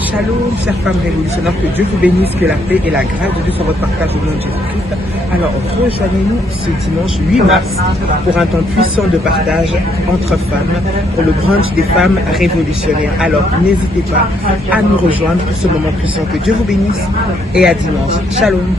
Shalom, chères femmes révolutionnaires, que Dieu vous bénisse, que la paix et la grâce de Dieu soient votre partage au nom de Jésus-Christ. Alors, rejoignez-nous ce dimanche 8 mars pour un temps puissant de partage entre femmes pour le brunch des femmes révolutionnaires. Alors, n'hésitez pas à nous rejoindre pour ce moment puissant. Que Dieu vous bénisse et à dimanche. Shalom.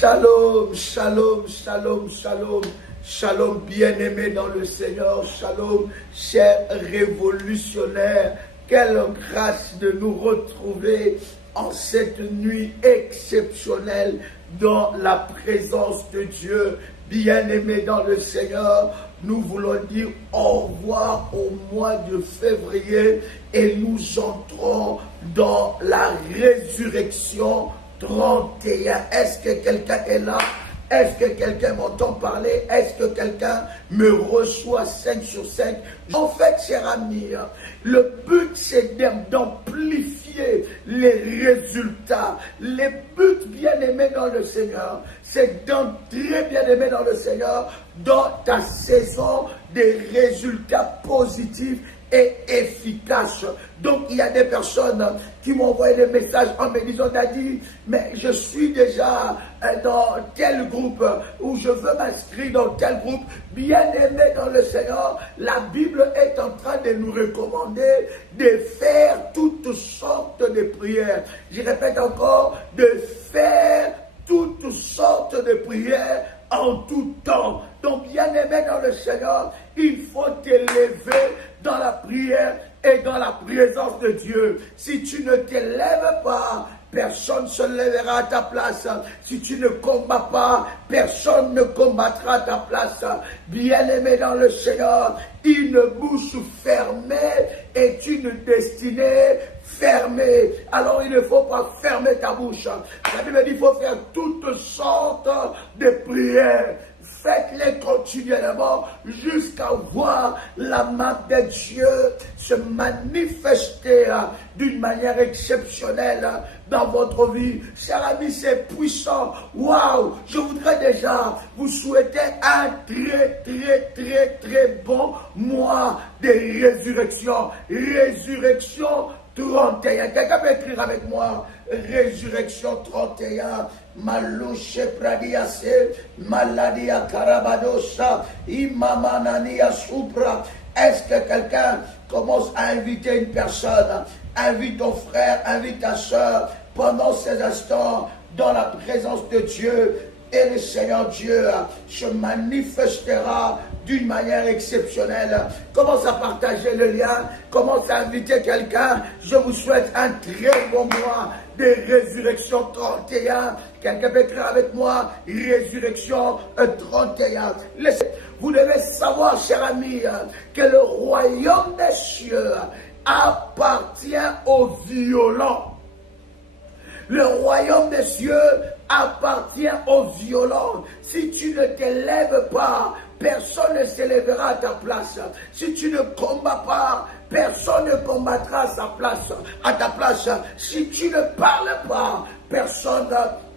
Shalom, shalom, shalom, shalom, shalom, bien-aimés dans le Seigneur, shalom, chers révolutionnaires, quelle grâce de nous retrouver en cette nuit exceptionnelle dans la présence de Dieu. Bien-aimés dans le Seigneur, nous voulons dire au revoir au mois de février et nous entrons dans la résurrection 31. Est-ce que quelqu'un est là? Est-ce que quelqu'un m'entend parler? Est-ce que quelqu'un me reçoit 5 sur 5? En fait, cher ami, le but c'est d'amplifier les résultats. Les buts, bien-aimés dans le Seigneur, c'est d'entrer, bien-aimé dans le Seigneur, dans ta saison des résultats positifs et efficace. Donc il y a des personnes qui m'ont envoyé des messages en me disant: Daddy, mais je suis déjà dans tel groupe ou je veux m'inscrire dans tel groupe. Bien-aimé dans le Seigneur, la Bible est en train de nous recommander de faire toutes sortes de prières. Je répète encore, de faire toutes sortes de prières en tout temps. Donc, bien-aimé dans le Seigneur, il faut t'élever dans la prière et dans la présence de Dieu. Si tu ne t'élèves pas, personne ne se lèvera à ta place. Si tu ne combats pas, personne ne combattra à ta place. Bien-aimé dans le Seigneur, une bouche fermée est une destinée fermée. Alors il ne faut pas fermer ta bouche. La Bible dit qu'il faut faire toutes sortes de prières. Faites-les continuellement jusqu'à voir la main de Dieu se manifester d'une manière exceptionnelle dans votre vie. Cher ami, c'est puissant. Waouh! Je voudrais déjà vous souhaiter un très bon mois de résurrection. Résurrection 31. Quelqu'un peut écrire avec moi? Résurrection 31. Malouche Pradiase, Maladia Karabadosa, Imamanania Supra. Est-ce que quelqu'un commence à inviter une personne? Invite ton frère, invite ta soeur pendant ces instants dans la présence de Dieu. Et le Seigneur Dieu se manifestera d'une manière exceptionnelle. Commence à partager le lien, commence à inviter quelqu'un. Je vous souhaite un très bon mois de résurrection 31. Quelqu'un peut écrire avec moi, résurrection 31. Vous devez savoir, cher ami, que le royaume des cieux appartient aux violents. Le royaume des cieux appartient aux violents. Si tu ne t'élèves pas, personne ne s'élèvera à ta place. Si tu ne combats pas, personne ne combattra à ta place. Si tu ne parles pas, personne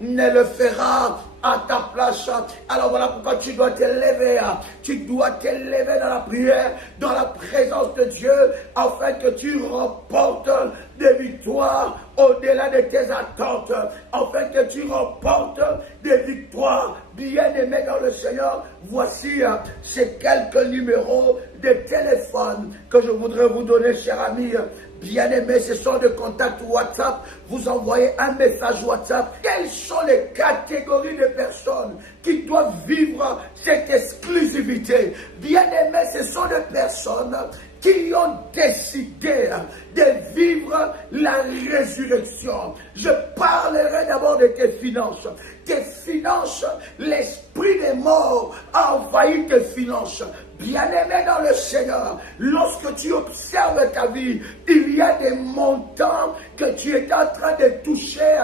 ne le fera à ta place. Alors voilà pourquoi tu dois t'élever. Tu dois t'élever dans la prière, dans la présence de Dieu, afin que tu remportes des victoires au-delà de tes attentes, afin que tu remportes des victoires. Bien-aimé dans le Seigneur, voici ces quelques numéros de téléphone que je voudrais vous donner, chers amis. Bien-aimés, ce sont des contacts WhatsApp. Vous envoyez un message WhatsApp. Quelles sont les catégories de personnes qui doivent vivre cette exclusivité? Bien-aimés, ce sont des personnes qui ont décidé de vivre la résurrection. Je parlerai d'abord de tes finances. Tes finances, l'esprit des morts a envahi tes finances. Bien-aimé dans le Seigneur, lorsque tu observes ta vie, il y a des montants que tu es en train de toucher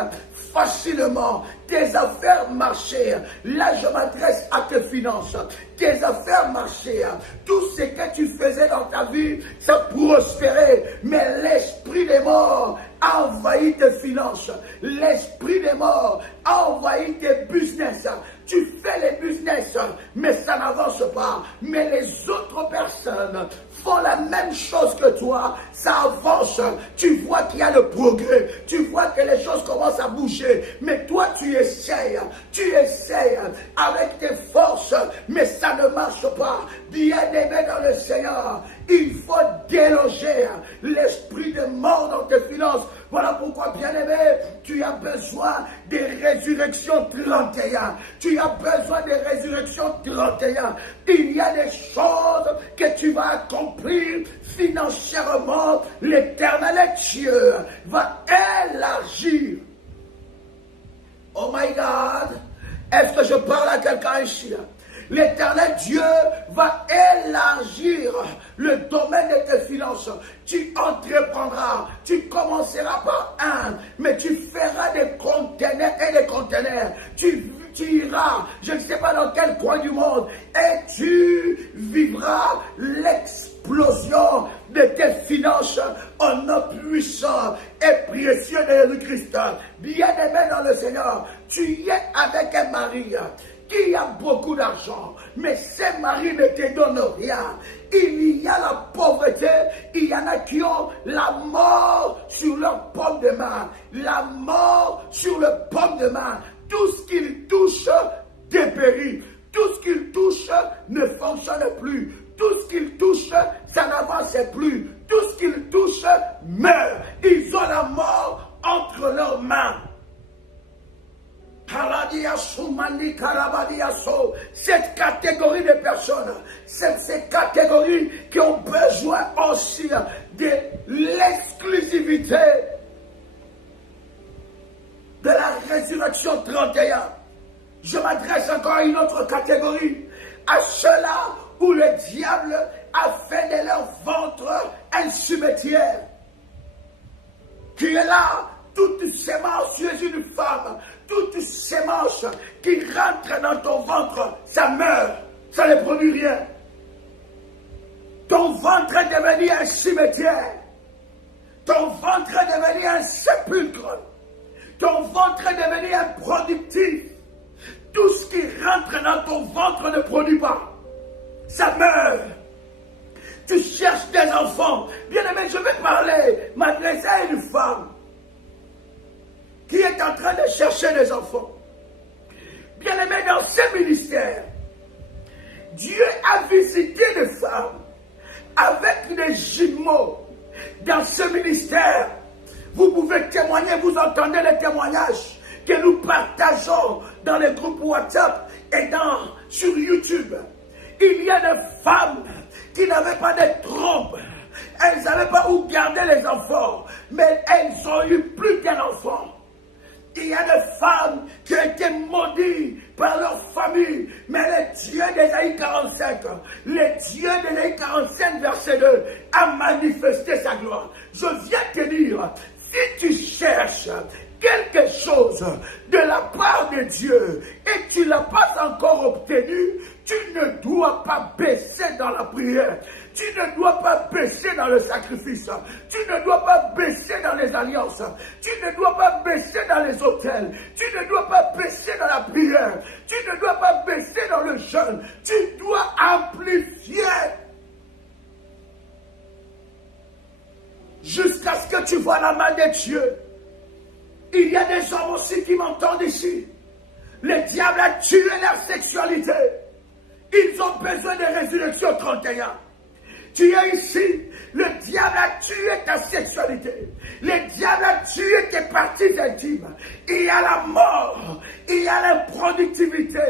facilement. Tes affaires marchaient. Là, je m'adresse à tes finances. Tes affaires marchaient. Tout ce que tu faisais dans ta vie, ça prospérait. Mais l'esprit des morts a envahi tes finances. L'esprit des morts a envahi tes business. Tu fais les business, mais ça n'avance pas. Mais les autres personnes font la même chose que toi, ça avance. Tu vois qu'il y a le progrès, tu vois que les choses commencent à bouger. Mais toi, tu essayes avec tes forces, mais ça ne marche pas. Bien-aimé dans le Seigneur, il faut déloger l'esprit de mort dans tes finances. Voilà pourquoi, bien-aimé, tu as besoin des résurrections 31. Tu as besoin des résurrections 31. Il y a des choses que tu vas accomplir financièrement. L'Éternel Dieu va élargir. Oh my God! Est-ce que je parle à quelqu'un ici? L'Éternel Dieu va élargir le domaine de tes finances. Tu entreprendras, tu commenceras par un, mais tu feras des conteneurs et des conteneurs. Tu iras, je ne sais pas dans quel coin du monde, et tu vivras l'explosion de tes finances en nom puissant et précieux de Jésus-Christ. Bien-aimé dans le Seigneur, tu es avec un mari qui a beaucoup d'argent, mais ces maris ne te donnent rien. Il y a la pauvreté, il y en a qui ont la mort sur leur paume de main. La mort sur le paume de main. Tout ce qu'ils touchent dépérit. Tout ce qu'ils touchent ne fonctionne plus. Tout ce qu'ils touchent, ça n'avance plus. Tout ce qu'ils touchent meurt. Ils ont la mort entre leurs mains. Cette catégorie de personnes, c'est ces catégories qui ont besoin aussi de l'exclusivité de la résurrection 31. Je m'adresse encore à une autre catégorie, à ceux-là où le diable a fait de leur ventre un cimetière. Qui est là, toute sémence chez une femme, toute sémence qui rentre dans ton ventre, ça meurt, ça ne produit rien. Ton ventre est devenu un cimetière. Ton ventre est devenu un sépulcre. Ton ventre est devenu improductif. Tout ce qui rentre dans ton ventre ne produit pas. Ça meurt. Tu cherches des enfants. Bien aimé, je vais parler, m'adresser à une femme qui est en train de chercher des enfants. Bien aimé, dans ce ministère, Dieu a visité des femmes avec des jumeaux. Dans ce ministère, vous pouvez témoigner, vous entendez les témoignages que nous partageons dans les groupes WhatsApp et sur YouTube. Il y a des femmes qui n'avaient pas de trompe. Elles ne savaient pas où garder les enfants, mais elles ont eu plus qu'un enfant. Il y a des femmes qui ont été maudites par leur famille, mais le Dieu d'Ésaïe 45, le Dieu d'Ésaïe 45, verset 2, a manifesté sa gloire. Je viens te dire, si tu cherches quelque chose de la part de Dieu et tu ne l'as pas encore obtenu, tu ne dois pas baisser dans la prière. Tu ne dois pas baisser dans le sacrifice. Tu ne dois pas baisser dans les alliances. Tu ne dois pas baisser dans les hôtels. Tu ne dois pas baisser dans la prière. Tu ne dois pas baisser dans le jeûne. Tu dois amplifier jusqu'à ce que tu vois la main de Dieu. Il y a des hommes aussi qui m'entendent ici. Le diable a tué leur sexualité. Ils ont besoin de résurrection 31. Tu es ici, le diable a tué ta sexualité. Le diable a tué tes parties intimes. Il y a la mort, il y a l'improductivité.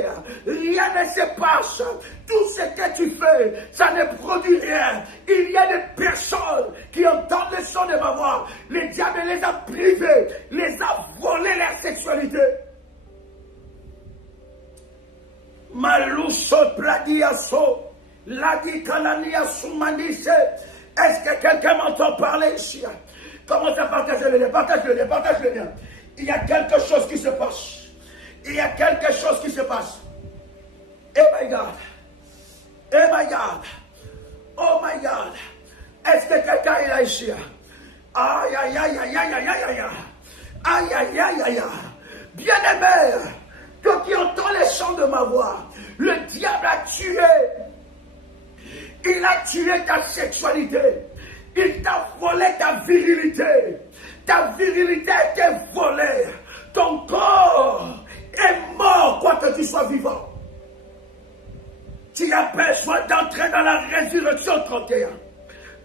Rien ne se passe. Tout ce que tu fais, ça ne produit rien. Il y a des personnes qui entendent le son de ma voix. Le diable les a privés, les a volé leur sexualité. Malouso Pladiaso. Est-ce que quelqu'un m'entend parler ici? Commence à partager le lien, partage le lien. Il y a quelque chose qui se passe. Il y a quelque chose qui se passe. Oh my God. Oh my God. Oh my God. Est-ce que quelqu'un est là ici? Aïe, aïe, aïe, aïe, aïe, aïe, aïe, aïe. Aïe, aïe, aïe, aïe. Bien-aimé, toi qui entends les chant de ma voix. Le diable a tué. Il a tué ta sexualité. Il t'a volé ta virilité. Ta virilité a été volée. Ton corps est mort, quoi que tu sois vivant. Tu as besoin d'entrer dans la résurrection 31.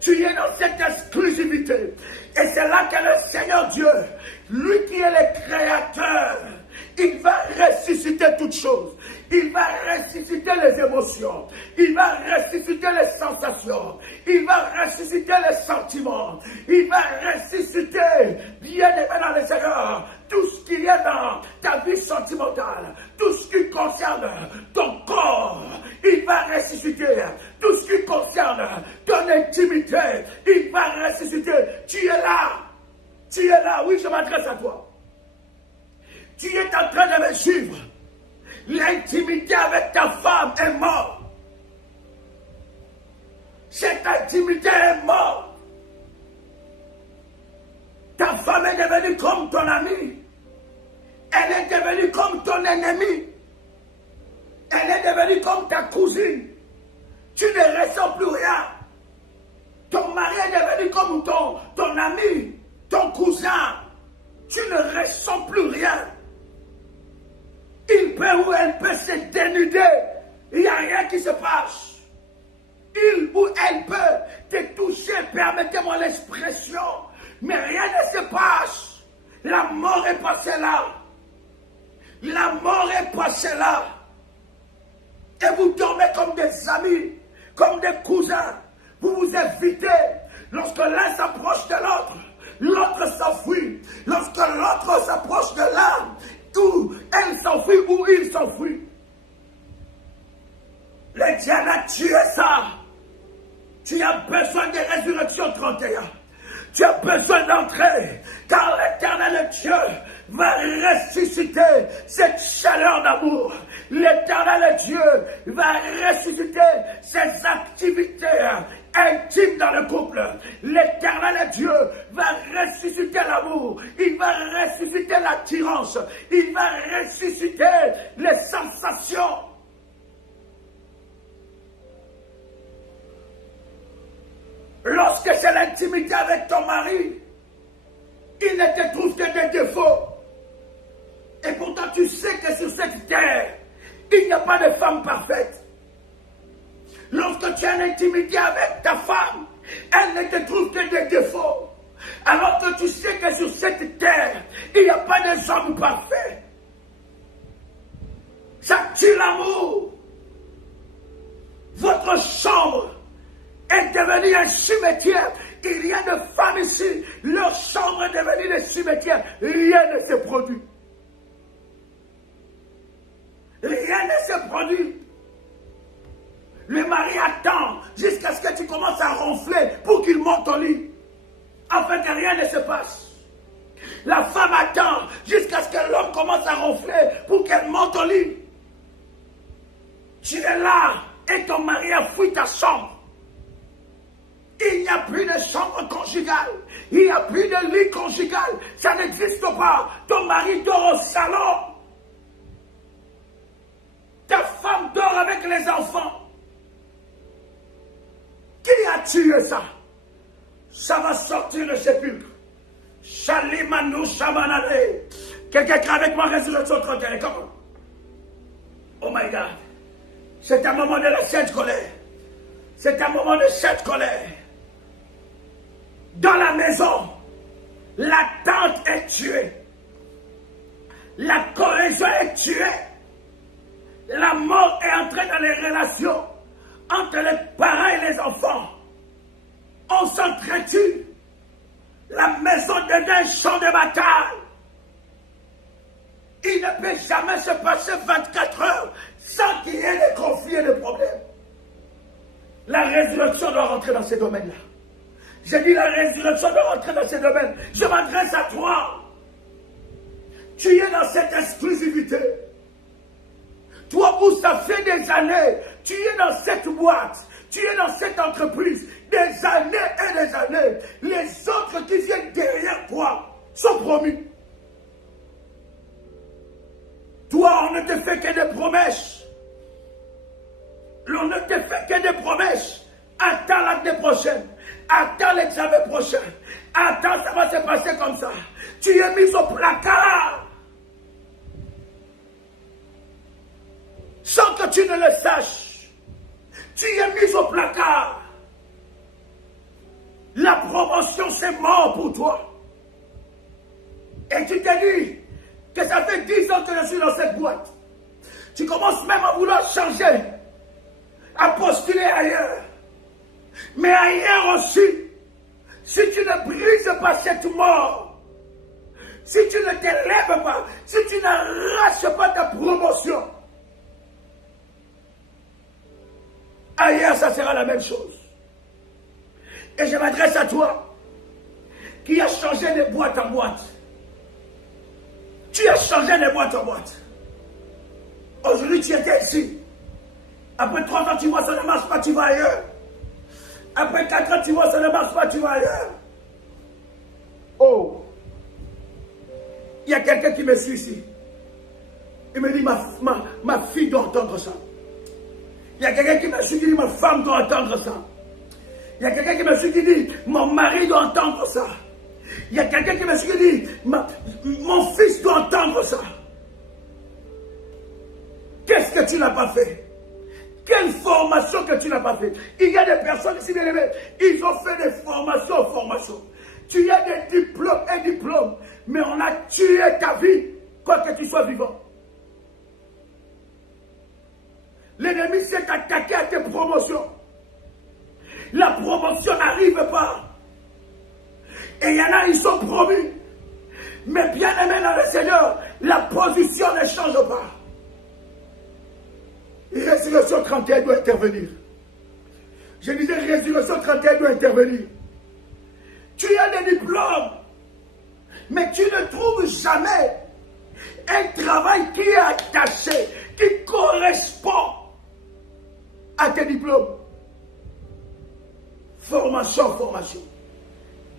Tu es dans cette exclusivité. Et c'est là que le Seigneur Dieu, lui qui est le créateur, il va ressusciter toutes choses. Il va ressusciter les émotions. Il va ressusciter les sensations. Il va ressusciter les sentiments. Il va ressusciter, bien-aimé dans le Seigneur, tout ce qui est dans ta vie sentimentale, tout ce qui concerne ton corps. Il va ressusciter tout ce qui concerne ton intimité. Il va ressusciter. Tu es là. Tu es là. Oui, je m'adresse à toi. Tu es en train de me suivre. L'intimité avec ta femme est morte. Cette intimité est morte. Ta femme est devenue comme ton amie. Elle est devenue comme ton ennemi. Elle est devenue comme ta cousine. Tu ne ressens plus rien. Ton mari est devenu comme ton ami, ton cousin. Tu ne ressens plus rien. Il peut ou elle peut se dénuder. Il n'y a rien qui se passe. Il ou elle peut te toucher, permettez-moi l'expression, mais rien ne se passe. La mort est passée là. La mort est passée là. Et vous dormez comme des amis, comme des cousins. Vous vous évitez. Lorsque l'un s'approche de l'autre, l'autre s'enfuit. Lorsque l'autre s'approche de l'un, ou elle s'enfuit ou il s'enfuit. Le diable a tué ça. Tu as besoin de résurrection 31. Tu as besoin d'entrer, car l'éternel Dieu va ressusciter cette chaleur d'amour. L'éternel Dieu va ressusciter ces activités intimes dans le couple. L'éternel Dieu va ressusciter l'amour. Il va ressusciter l'attirance. Il va ressusciter les sensations. Lorsque c'est l'intimité avec ton mari, il ne te trouve que des défauts. Et pourtant tu sais que sur cette terre, il n'y a pas de femme parfaite. Lorsque tu as une intimité avec ta femme, elle ne te trouve que des défauts. Alors que tu sais que sur cette terre, il n'y a pas de hommes parfaits. Ça tue l'amour. Votre chambre est devenue un cimetière. Il y a de femmes ici, leur chambre est devenue un cimetière. Rien ne se produit. Rien ne se produit. Le mari attend jusqu'à ce que tu commences à ronfler pour qu'il monte au lit. En fait, rien ne se passe. La femme attend jusqu'à ce que l'homme commence à ronfler pour qu'elle monte au lit. Tu es là et ton mari a fui ta chambre. Il n'y a plus de chambre conjugale. Il n'y a plus de lit conjugal. Ça n'existe pas. Ton mari dort au salon. Ta femme dort avec les enfants. Qui a tué ça? Ça va sortir de sépulcre. Shalimanu Shamanale. Quelqu'un qui est avec moi, résurrection 31. Comment? Oh my God. C'est un moment de la sainte colère. C'est un moment de sainte colère. Dans la maison, la tante est tuée. La cohésion est tuée. La mort est entrée dans les relations entre les parents et les enfants. On s'entretue. La maison devient un champ de bataille. Il ne peut jamais se passer 24 heures sans qu'il y ait des conflits et des problèmes. La résurrection doit rentrer dans ces domaines-là. J'ai dit la résurrection doit rentrer dans ces domaines. Je m'adresse à toi. Tu es dans cette exclusivité. Toi où ça fait des années, tu es dans cette boîte, tu es dans cette entreprise, des années et des années. Les autres qui viennent derrière toi sont promis. Toi, on ne te fait que des promesses. On ne te fait que des promesses. Attends l'année prochaine. Attends l'examen prochain. Attends, ça va se passer comme ça. Tu es mis au placard. Sans que tu ne le saches. Tu es mis au placard. La promotion, c'est mort pour toi. Et tu te dis que ça fait 10 ans que je suis dans cette boîte. Tu commences même à vouloir changer, à postuler ailleurs. Mais ailleurs aussi, si tu ne brises pas cette mort, si tu ne t'élèves pas, si tu n'arraches pas ta promotion, ailleurs ça sera la même chose. Et je m'adresse à toi qui as changé de boîte en boîte. Tu as changé de boîte en boîte. Aujourd'hui, tu étais ici. Après 3 ans, tu vois, ça ne marche pas, tu vas ailleurs. Après 4 ans, tu vois, ça ne marche pas, tu vas ailleurs. Oh! Il y a quelqu'un qui me suit ici. Il me dit, ma fille doit entendre ça. Il y a quelqu'un qui me suit qui dit, ma femme doit entendre ça. Il y a quelqu'un qui me suit qui dit, mon mari doit entendre ça. Il y a quelqu'un qui me suit qui dit, mon fils doit entendre ça. Qu'est-ce que tu n'as pas fait? Quelle formation que tu n'as pas fait? Il y a des personnes ici, bien aimées, ils ont fait des formations. Tu as des diplômes, mais on a tué ta vie, quoi que tu sois vivant. L'ennemi s'est attaqué à tes promotions. La promotion n'arrive pas. Et il y en a, ils sont promus. Mais bien aimé dans le Seigneur, la position ne change pas. Résurrection 31 doit intervenir. Je disais, Résurrection 31 doit intervenir. Tu as des diplômes, mais tu ne trouves jamais un travail qui est attaché, qui correspond à tes diplômes. Formation.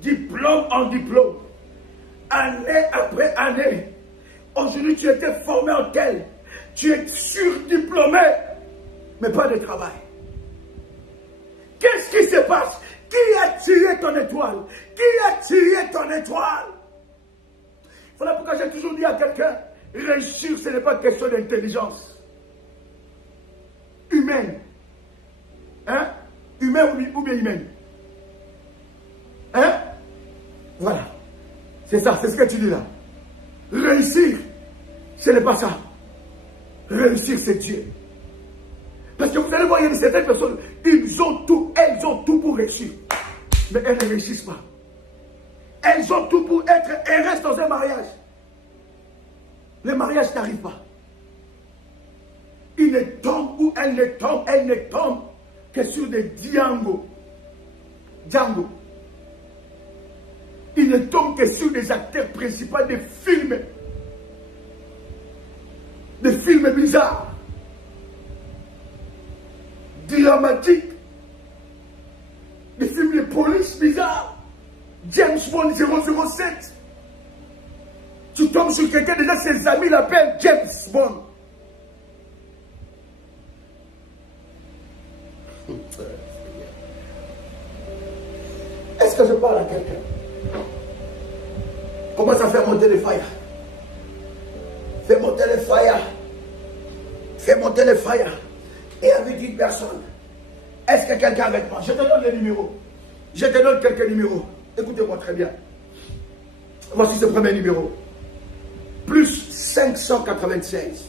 Diplôme en diplôme. Année après année. Aujourd'hui, tu étais formé en tel. Tu es surdiplômé, mais pas de travail. Qu'est-ce qui se passe? Qui a tué ton étoile? Qui a tué ton étoile? Voilà pourquoi j'ai toujours dit à quelqu'un, réussir, ce n'est pas question d'intelligence humaine. Hein? Humaine ou bien humaine? Hein? Voilà. C'est ça, c'est ce que tu dis là. Réussir, ce n'est pas ça. Réussir, c'est Dieu. Parce que vous allez voir, il y a certaines personnes, elles ont tout pour réussir. Mais elles ne réussissent pas. Elles ont tout pour être, elles restent dans un mariage. Le mariage n'arrive pas. Il ne tombe ou elle ne tombe que sur des Django. Il ne tombe que sur des acteurs principaux des films. Des films bizarres. Dramatiques. Des films de police bizarres. James Bond 007. Tu tombes sur quelqu'un, déjà ses amis l'appellent James Bond. Est-ce que je parle à quelqu'un? Commence à faire monter les failles. Fais monter les failles. Fais monter les failles. Et avec une personne. Est-ce que quelqu'un avec moi? Je te donne les numéros. Je te donne quelques numéros. Écoutez-moi très bien. Voici ce premier numéro. Plus 596.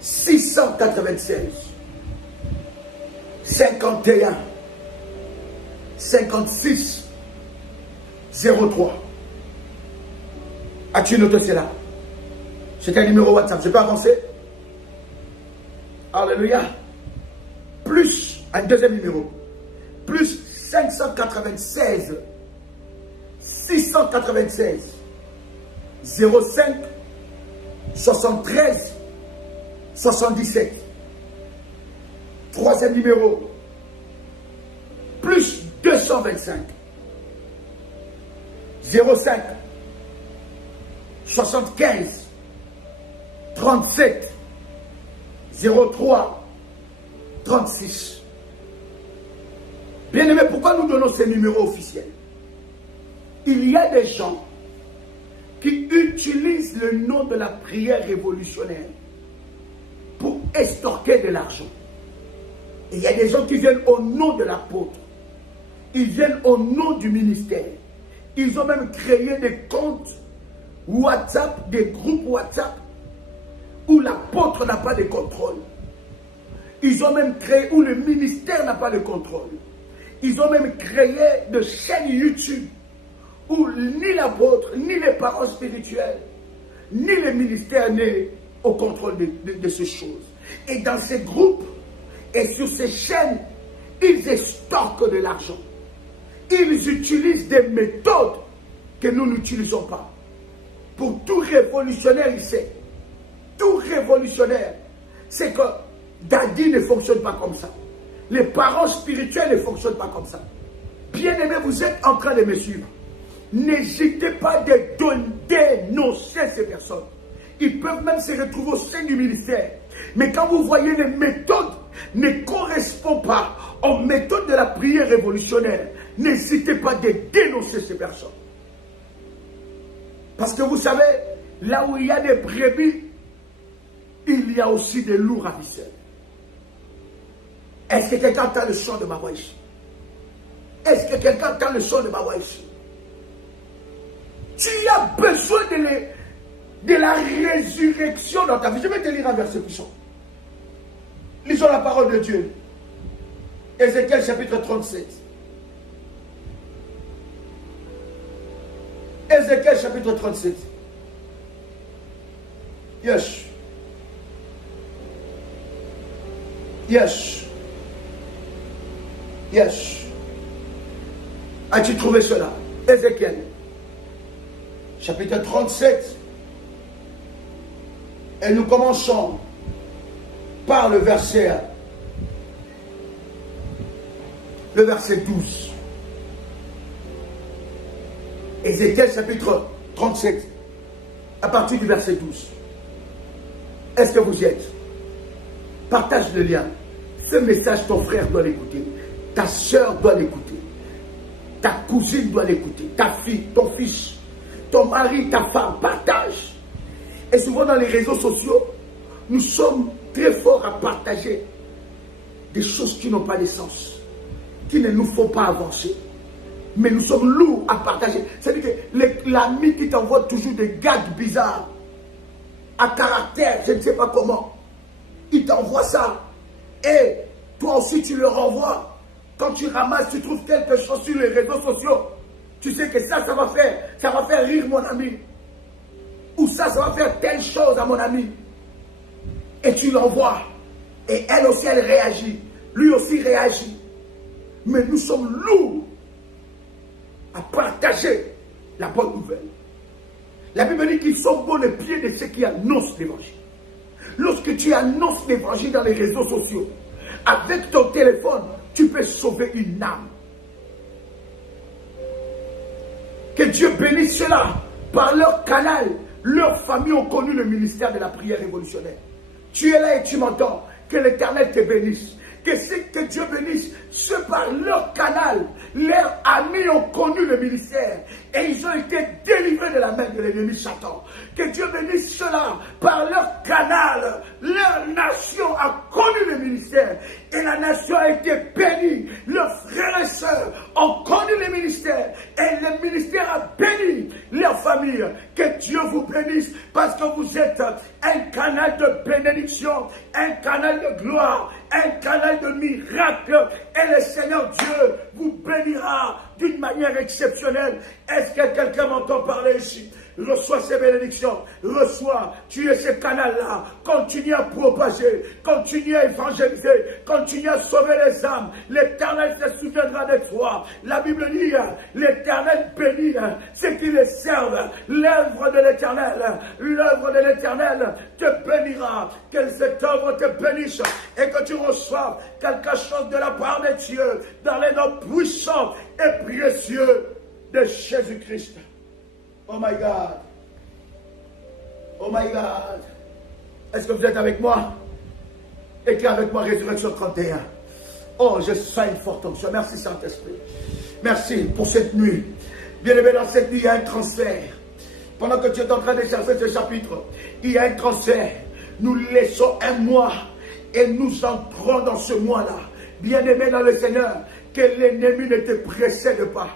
696. 51. 56. 03. As-tu noté cela? C'est un numéro WhatsApp. Je peux avancer? Alléluia. Plus un deuxième numéro. Plus 596. 696. 05. 73. 77. Troisième numéro. Plus 225. 05. 75. 37 03 36. Bien-aimé, pourquoi nous donnons ces numéros officiels? Il y a des gens qui utilisent le nom de la prière révolutionnaire pour extorquer de l'argent. Et il y a des gens qui viennent au nom de l'apôtre. Ils viennent au nom du ministère. Ils ont même créé des comptes WhatsApp, des groupes WhatsApp, où l'apôtre n'a pas de contrôle. Ils ont même créé, où le ministère n'a pas de contrôle. Ils ont même créé de chaînes YouTube, où ni l'apôtre, ni les parents spirituels, ni le ministère n'est au contrôle de ces choses. Et dans ces groupes, et sur ces chaînes, ils extorquent de l'argent. Ils utilisent des méthodes que nous n'utilisons pas. Pour tout révolutionnaire, il sait. Tout révolutionnaire, c'est que Daddy ne fonctionne pas comme ça. Les parents spirituels ne fonctionnent pas comme ça. Bien-aimés, vous êtes en train de me suivre. N'hésitez pas de dénoncer ces personnes. Ils peuvent même se retrouver au sein du ministère. Mais quand vous voyez les méthodes ne correspondent pas aux méthodes de la prière révolutionnaire, n'hésitez pas de dénoncer ces personnes. Parce que vous savez, là où il y a des brebis, il y a aussi des loups ravisseurs. Est-ce que quelqu'un entend le son de ma voix ici? Est-ce que quelqu'un entend le son de ma voix ici? Tu as besoin de la résurrection dans ta vie. Je vais te lire un verset puissant. Lisons la parole de Dieu. Ézéchiel chapitre 37. Ézéchiel chapitre 37. Yes. Yes. Yes. As-tu trouvé cela? Ézéchiel chapitre 37. Et nous commençons par le verset 12. Ézéchiel chapitre 37, à partir du verset 12. Est-ce que vous y êtes? Partage le lien. Ce message, ton frère doit l'écouter. Ta soeur doit l'écouter. Ta cousine doit l'écouter. Ta fille, ton fils, ton mari, ta femme, partage. Et souvent dans les réseaux sociaux, nous sommes très forts à partager des choses qui n'ont pas de sens, qui ne nous font pas avancer. Mais nous sommes lourds à partager. C'est-à-dire que l'ami qui t'envoie toujours des gags bizarres, à caractère, je ne sais pas comment, il t'envoie ça. Et toi aussi tu le renvoies. Quand tu ramasses, tu trouves quelque chose sur les réseaux sociaux. Tu sais que ça va faire rire mon ami. Ou ça va faire telle chose à mon ami. Et tu l'envoies. Et elle aussi, elle réagit. Lui aussi réagit. Mais nous sommes lourds à partager la bonne nouvelle. La Bible dit qu'ils sont bons les pieds de ceux qui annoncent l'évangile. Lorsque tu annonces l'évangile dans les réseaux sociaux, avec ton téléphone, tu peux sauver une âme. Que Dieu bénisse cela. Par leur canal, leurs familles ont connu le ministère de la prière révolutionnaire. Tu es là et tu m'entends. Que l'Éternel te bénisse. Que Dieu bénisse ceux par leur canal. Leurs amis ont connu le ministère. Et ils ont été délivrés de la main de l'ennemi Satan. Que Dieu bénisse ceux-là par leur canal. Leur nation a connu le ministère. Et la nation a été bénie. Leurs frères et sœurs ont connu le ministère. Et le ministère a béni leur famille. Que Dieu vous bénisse parce que vous êtes un canal de bénédiction, un canal de gloire, un canal de miracle. Et le Seigneur Dieu vous bénira d'une manière exceptionnelle. Est-ce que quelqu'un m'entend parler ici? Reçois ces bénédictions, reçois, tu es ce canal-là, continue à propager, continue à évangéliser, continue à sauver les âmes, l'Éternel se souviendra de toi. La Bible dit, l'Éternel bénit ceux qui les servent, l'œuvre de l'Éternel te bénira, que cette œuvre te bénisse et que tu reçoives quelque chose de la part de Dieu dans les noms puissants et précieux de Jésus-Christ. Oh my God. Oh my God. Est-ce que vous êtes avec moi? Écris avec moi Résurrection 31. Oh, je sens une forte onction. Merci Saint-Esprit. Merci pour cette nuit. Bien-aimé, dans cette nuit, il y a un transfert. Pendant que tu es en train de chercher ce chapitre, il y a un transfert. Nous laissons un mois et nous entrons dans ce mois-là. Bien-aimé dans le Seigneur, que l'ennemi ne te précède pas.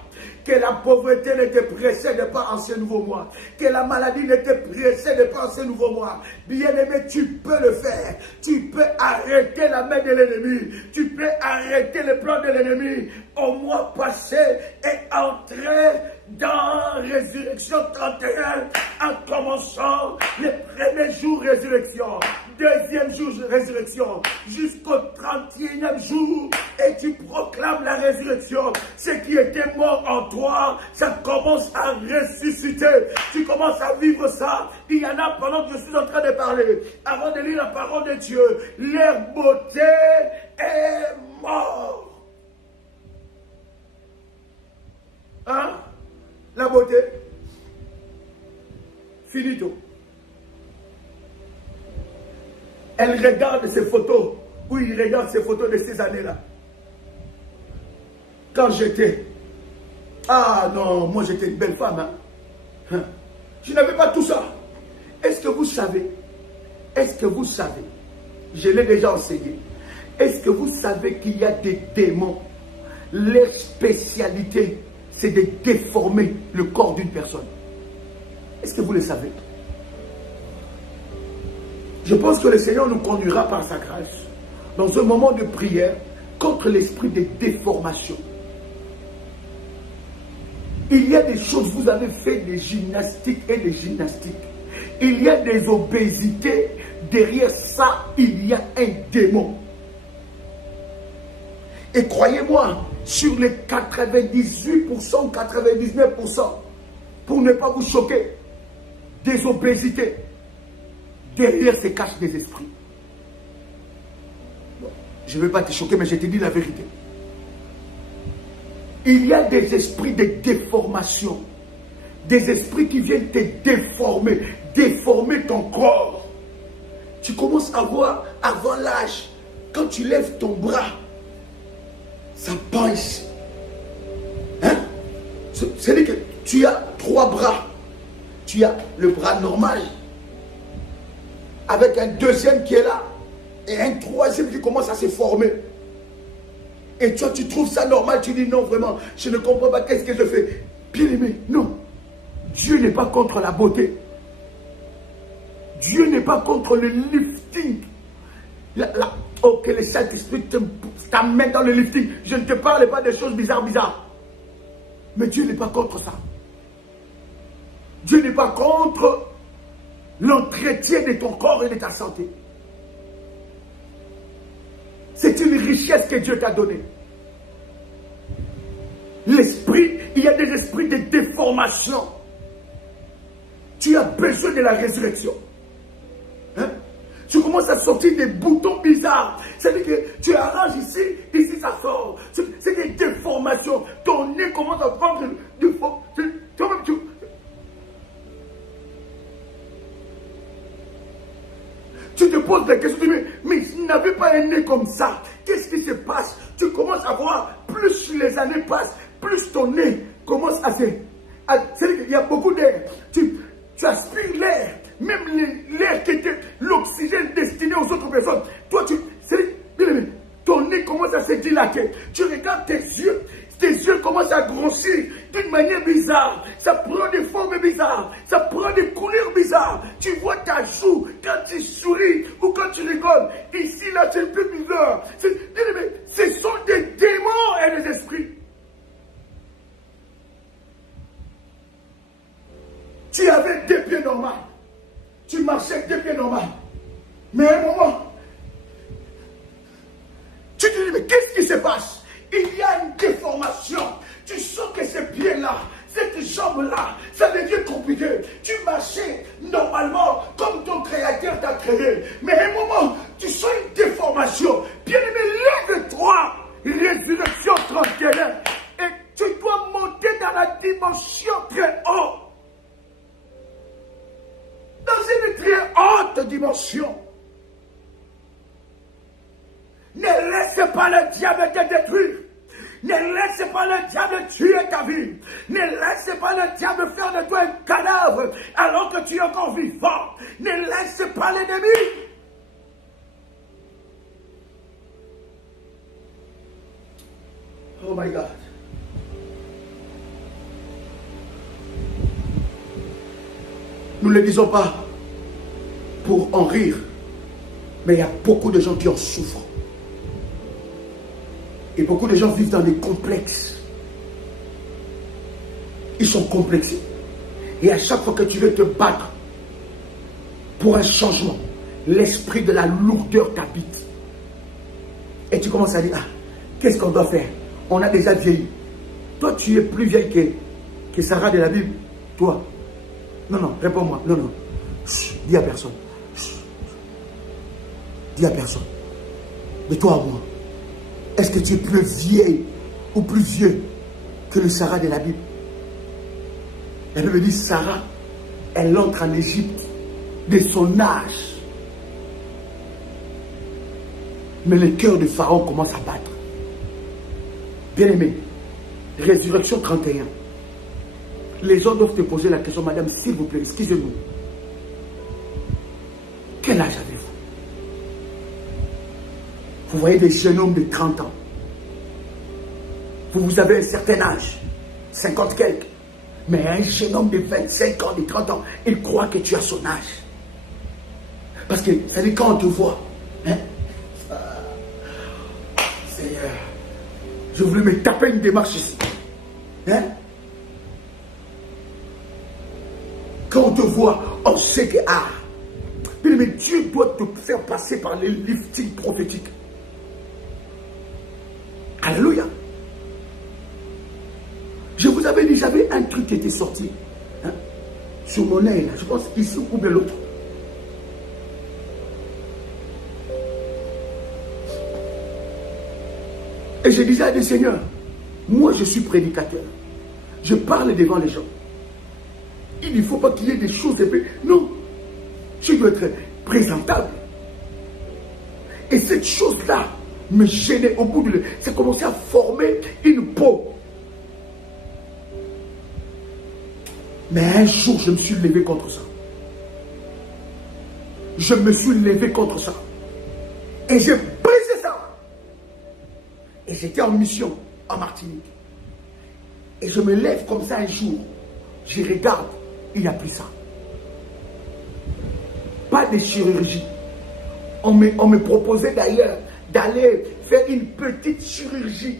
Que la pauvreté ne te précède pas en ce nouveau mois. Que la maladie ne te précède pas en ce nouveau mois. Bien-aimé, tu peux le faire. Tu peux arrêter la main de l'ennemi. Tu peux arrêter le plan de l'ennemi. Au mois passé et entrer dans Résurrection 31 en commençant le premier jour Résurrection, deuxième jour Résurrection, jusqu'au 31e jour, et tu proclames la résurrection. Ce qui était mort en toi, ça commence à ressusciter. Tu commences à vivre ça. Il y en a pendant que je suis en train de parler, avant de lire la parole de Dieu, leur beauté est morte. Hein? La beauté, finito. Elle regarde ces photos, ou il regarde ces photos de ces années-là. Quand j'étais, ah non, moi j'étais une belle femme. Hein? Je n'avais pas tout ça. Est-ce que vous savez, je l'ai déjà enseigné, est-ce que vous savez qu'il y a des démons, leur spécialité, c'est de déformer le corps d'une personne. Est-ce que vous le savez? Je pense que le Seigneur nous conduira par sa grâce dans un moment de prière contre l'esprit de déformation. Il y a des choses, vous avez fait des gymnastiques et des gymnastiques. Il y a des obésités. Derrière ça, il y a un démon. Et croyez-moi, sur les 98%, 99%, pour ne pas vous choquer, des obésités, derrière se cachent des esprits. Bon, je ne vais pas te choquer, mais je te dis la vérité. Il y a des esprits de déformation, des esprits qui viennent te déformer, déformer ton corps. Tu commences à voir, avant l'âge, quand tu lèves ton bras, ça pince. Hein? C'est-à-dire que tu as 3 bras. Tu as le bras normal, avec un deuxième qui est là, et un troisième qui commence à se former. Et toi, tu trouves ça normal, tu dis non, vraiment, je ne comprends pas, qu'est-ce que je fais? Bien aimé, non. Dieu n'est pas contre la beauté. Dieu n'est pas contre le lifting. Oh, que le Saint-Esprit t'amène dans le lifting. Je ne te parle pas des choses bizarres. Mais Dieu n'est pas contre ça. Dieu n'est pas contre l'entretien de ton corps et de ta santé. C'est une richesse que Dieu t'a donnée. L'esprit, il y a des esprits de déformation. Tu as besoin de la résurrection. Hein? Tu commences à sortir des boutons bizarres. C'est-à-dire que tu arranges ici, ici ça sort. C'est des déformations. Ton nez commence à prendre du fond. Toi-même, tu te poses la question, mais je n'avais pas un nez comme ça. Qu'est-ce qui se passe? Tu commences à voir, plus les années passent, plus ton nez commence à se... C'est-à-dire qu'il y a beaucoup d'air. Tu aspires l'air, même l'air qui était l'oxygène destiné aux autres personnes. Toi, ton nez commence à se dilater. Tu regardes tes yeux commencent à grossir d'une manière bizarre. Ça prend des formes bizarres. Ça prend des couleurs bizarres. Tu vois ta joue quand tu souris ou quand tu rigoles. Ici, là, c'est un peu bizarre. Ce sont des démons et des esprits. Tu avais 2 pieds normaux. Tu marchais avec 2 pieds normaux. Mais à un moment, tu te dis, mais qu'est-ce qui se passe? Il y a une déformation. Tu sens que ces pieds-là, cette jambe-là, ça devient compliqué. Tu marchais normalement comme ton créateur t'a créé. Mais à un moment, tu sens une déformation. Bien-aimé, lève-toi. Résurrection 31. Et tu dois monter dans la dimension très haute. Dans une très haute dimension. le diable te détruire. Ne laisse pas le diable tuer ta vie. Ne laisse pas le diable faire de toi un cadavre alors que tu es encore vivant. Ne laisse pas l'ennemi. Oh my God. Nous ne le disons pas pour en rire, mais il y a beaucoup de gens qui en souffrent. Et beaucoup de gens vivent dans des complexes. Ils sont complexés. Et à chaque fois que tu veux te battre pour un changement, l'esprit de la lourdeur t'habite. Et tu commences à dire, ah, qu'est-ce qu'on doit faire? On a déjà vieilli. Toi, tu es plus vieille que Sarah de la Bible. Toi. Non, non, réponds-moi. Non, non. Chut, dis à personne. Chut. Dis à personne. De toi à moi. Est-ce que tu es plus vieille ou plus vieux que le Sarah de la Bible? La Bible dit, Sarah, elle entre en Égypte de son âge. Mais le cœur de Pharaon commence à battre. Bien-aimé, Résurrection 31. Les gens doivent te poser la question, madame, s'il vous plaît, excusez-nous. Quel âge avez-vous? Vous voyez des jeunes hommes de 30 ans. Vous avez un certain âge, 50 quelques. Mais un jeune homme de 25 ans, de 30 ans, il croit que tu as son âge. Parce que, ça dit, quand on te voit, hein, Seigneur, je voulais me taper une démarche ici. Hein? Quand on te voit, on sait que, ah, mais Dieu doit te faire passer par les liftings prophétiques. Alléluia. Je vous avais dit, j'avais un truc qui était sorti, hein, sur mon nez, là, je pense ici ou bien l'autre. Et je disais à des seigneurs, moi je suis prédicateur, je parle devant les gens. Il ne faut pas qu'il y ait des choses épais. Non, je dois être présentable. Et cette chose-là me gênait au bout de... Ça commençait à former une peau. Mais un jour, je me suis levé contre ça. Je me suis levé contre ça. Et j'ai brisé ça. Et j'étais en mission en Martinique. Et je me lève comme ça un jour. Je regarde, il n'y a plus ça. Pas de chirurgie. On me proposait d'ailleurs d'aller faire une petite chirurgie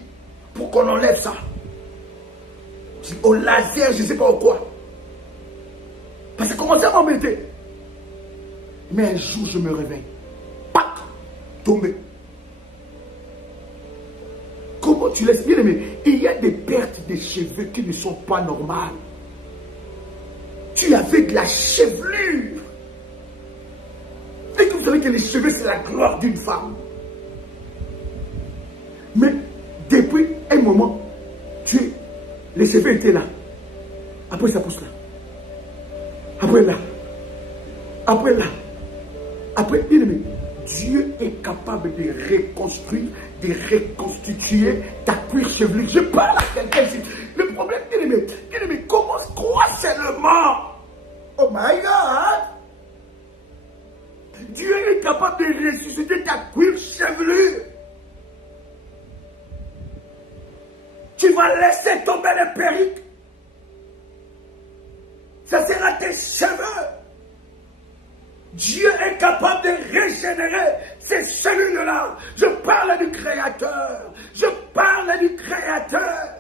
pour qu'on enlève ça. Au laser, je ne sais pas quoi. Parce que ça commençait à m'embêter. Mais un jour, je me réveille. Pac! Tombé. Comment tu laisses bien aimer? Il y a des pertes de cheveux qui ne sont pas normales. Tu avais de la chevelure. Et que vous savez que les cheveux, c'est la gloire d'une femme. Mais depuis un moment, les cheveux étaient là. Après, ça pousse là. Après là. Après là. Après, bien aimé, Dieu est capable de reconstruire, de reconstituer ta cuir chevelu. Je parle à quelqu'un ici. Le problème, bien aimé, commence crois seulement. Oh my God! Dieu est capable de ressusciter ta cuir chevelu. Tu vas laisser tomber les perruques. Ça sera tes cheveux. Dieu est capable de régénérer ces cellules-là. Je parle du Créateur. Je parle du Créateur.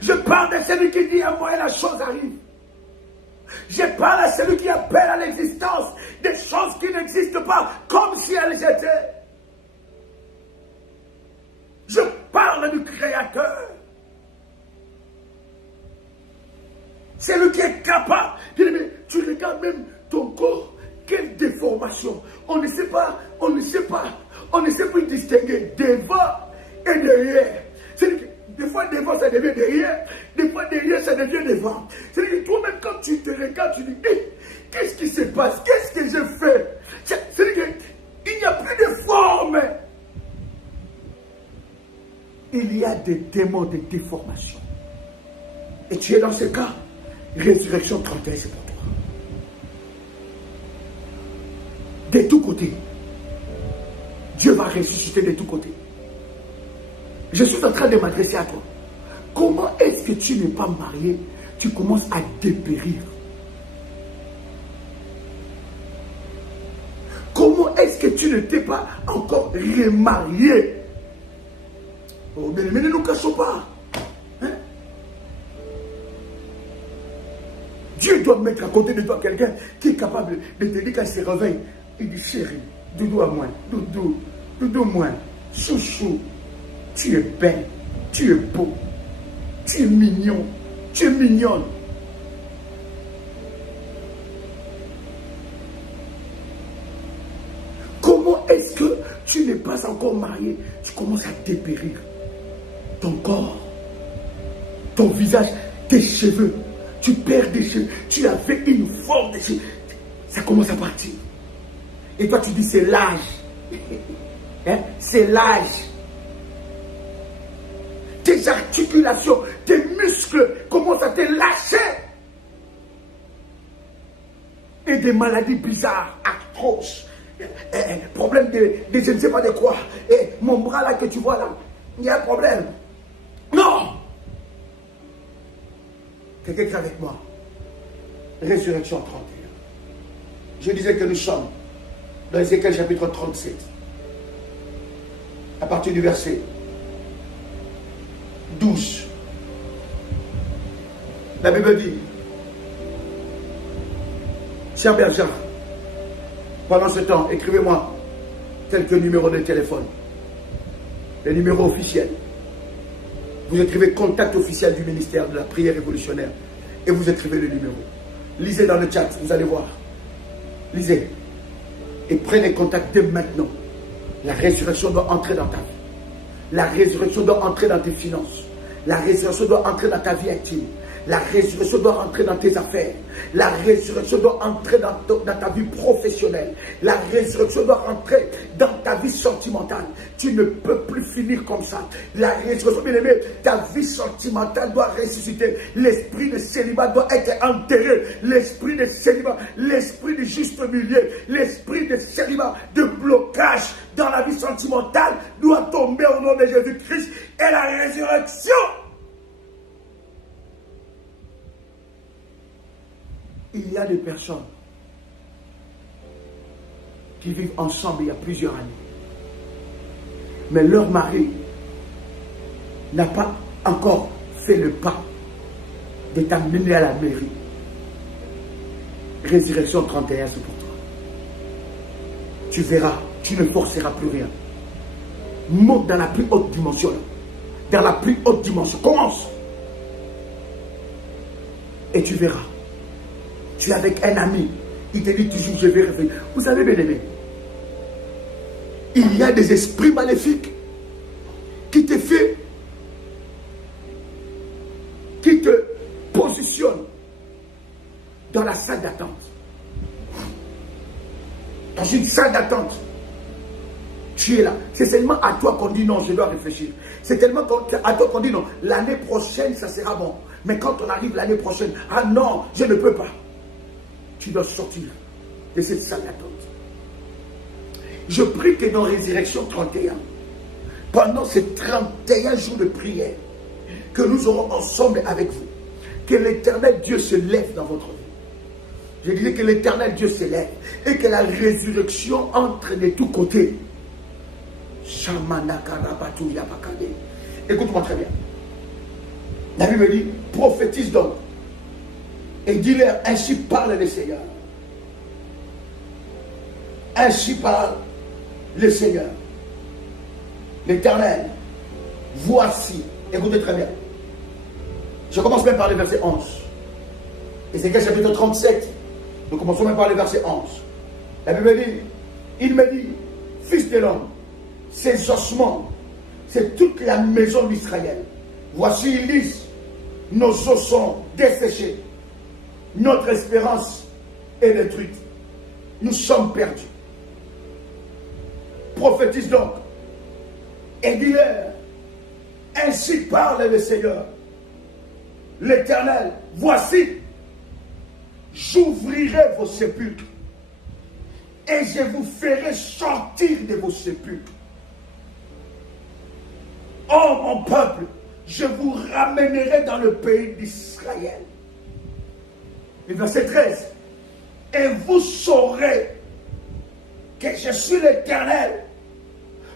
Je parle de celui qui dit à moi et la chose arrive. Je parle à celui qui appelle à l'existence des choses qui n'existent pas comme si elles étaient. Je parle du Créateur. C'est lui qui est capable. Tu regardes même ton corps, quelle déformation. On ne sait plus distinguer devant et derrière. Des fois devant ça devient derrière, des fois derrière ça devient devant. C'est-à-dire que toi-même quand tu te regardes, tu dis, qu'est-ce qui se passe? Qu'est-ce que je fais? C'est-à-dire qu'il n'y a plus de forme. Il y a des démons de déformation. Et tu es dans ce cas. Résurrection 31, c'est pour toi. De tous côtés. Dieu va ressusciter de tous côtés. Je suis en train de m'adresser à toi. Comment est-ce que tu n'es pas marié? Tu commences à dépérir. Comment est-ce que tu ne t'es pas encore remarié? Oh, mais ne nous cachons pas. Hein? Dieu doit mettre à côté de toi quelqu'un qui est capable de te dire quand il se réveille. Il dit chérie, doudou à moi, doudou moi, chouchou, tu es belle, tu es beau, tu es mignon, tu es mignonne. Comment est-ce que tu n'es pas encore marié? Tu commences à dépérir. Ton corps, ton visage, tes cheveux, tu perds des cheveux, tu avais une forme de cheveux, ça commence à partir. Et toi tu dis c'est l'âge. Hein? C'est l'âge. Tes articulations, tes muscles commencent à te lâcher. Et des maladies bizarres, atroces. Problème de je ne sais pas de quoi. Et mon bras là que tu vois là, il y a un problème. Non! Quelqu'un qui est avec moi. Résurrection 31. Je disais que nous sommes dans Ézéchiel chapitre 37. À partir du verset 12. La Bible dit, cher Berger, pendant ce temps, écrivez-moi quelques numéros de téléphone. Les numéros officiels. Vous écrivez contact officiel du ministère de la prière révolutionnaire. Et vous écrivez le numéro. Lisez dans le chat, vous allez voir. Lisez. Et prenez contact dès maintenant. La résurrection doit entrer dans ta vie. La résurrection doit entrer dans tes finances. La résurrection doit entrer dans ta vie intime. La résurrection doit entrer dans tes affaires. La résurrection doit entrer dans ta vie professionnelle. La résurrection doit entrer dans ta vie sentimentale. Tu ne peux plus finir comme ça. La résurrection, bien aimé, ta vie sentimentale doit ressusciter. L'esprit de célibat doit être enterré. L'esprit de célibat, l'esprit du juste milieu, l'esprit de célibat, de blocage dans la vie sentimentale doit tomber au nom de Jésus-Christ. Et la résurrection, il y a des personnes qui vivent ensemble il y a plusieurs années. Mais leur mari n'a pas encore fait le pas de t'amener à la mairie. Résurrection 31, c'est pour toi. Tu verras, tu ne forceras plus rien. Monte dans la plus haute dimension. Dans la plus haute dimension. Commence. Et tu verras. Tu es avec un ami, il te dit toujours je vais revenir. Vous savez bien aimé, il y a des esprits maléfiques qui te fait, qui te positionnent dans la salle d'attente. Dans une salle d'attente, tu es là. C'est seulement à toi qu'on dit non, je dois réfléchir. C'est tellement à toi qu'on dit non, l'année prochaine ça sera bon. Mais quand on arrive l'année prochaine, ah non, je ne peux pas. Tu dois sortir de cette salle d'attente. Je prie que dans Résurrection 31, pendant ces 31 jours de prière, que nous aurons ensemble avec vous, que l'Éternel Dieu se lève dans votre vie. Je disais que l'Éternel Dieu se lève et que la résurrection entre de tous côtés. Écoute-moi très bien. La Bible dit, prophétise donc. Et dis-leur, ainsi parle le Seigneur. Ainsi parle le Seigneur. L'Éternel. Voici. Écoutez très bien. Je commence même par le verset 11. Ézéchiel chapitre 37. Nous commençons même par le verset 11. La Bible dit, il me dit, fils de l'homme, ces ossements, c'est toute la maison d'Israël. Voici, ils disent, nos os sont desséchés. Notre espérance est détruite. Nous sommes perdus. Prophétise donc et dis-leur, ainsi parle le Seigneur, l'Éternel, voici, j'ouvrirai vos sépulcres et je vous ferai sortir de vos sépulcres. Oh mon peuple, je vous ramènerai dans le pays d'Israël. Et verset 13. Et vous saurez que je suis l'Éternel